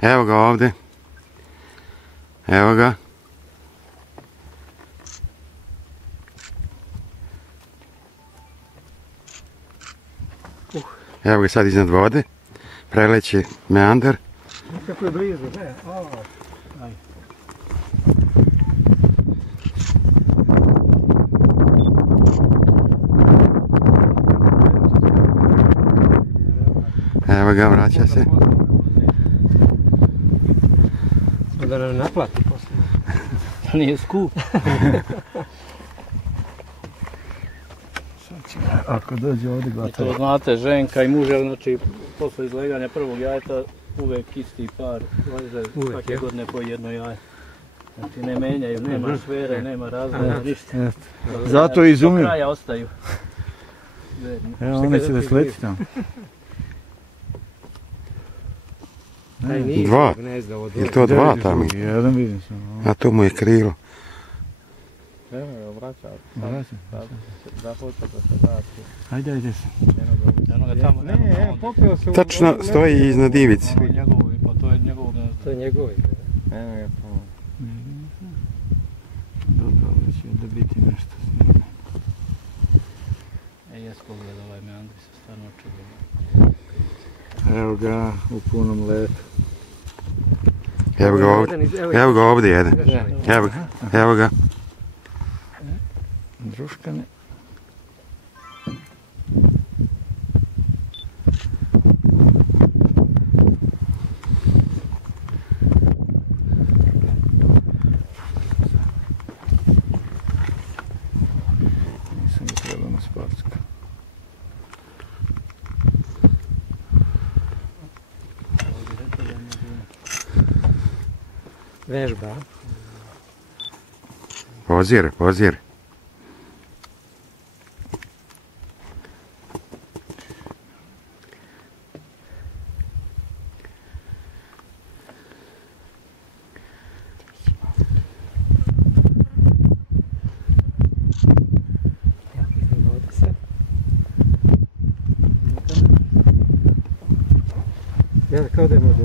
Evo ga ovdje. Evo ga. Evo ga sad iznad vode. Preleće meandar. Kako je blizu, ne? Aj. Evo ga, vraća se. Da nam naplati poslije. To nije skup. Ako dođe ovdje gotovo. To znate, ženka i mužev, znači posle izleganja prvog jajeta uvek isti par leže svake godine po jedno jaje. Znači ne menjaju, nema švere, nema razvoja, ništa. Zato i izumiru. Do kraja ostaju. Evo one će da sleti tamo. Dva. Je to dva tamo? Jedan vidim sam. A to mu je krilo. Evo ga, vraća. Da hoće da se vrati. Ajde se. Eno ga tamo. Ne, popeo se. Tačno stoji iznad ivice. To je njegovo. To je njegovo. Evo ga tamo. Dobro, ovdje će da biti nešto s njim. Jes pogled ovaj meandri se stvarno očigledno. Evo ga u punom letu. Evo ga ovdje. Evo ga ovdje jedan. Evo ga. Druškane. Nisam ga trebao na sportska. Vežba. Pozir, pozir. Ja kao da je možda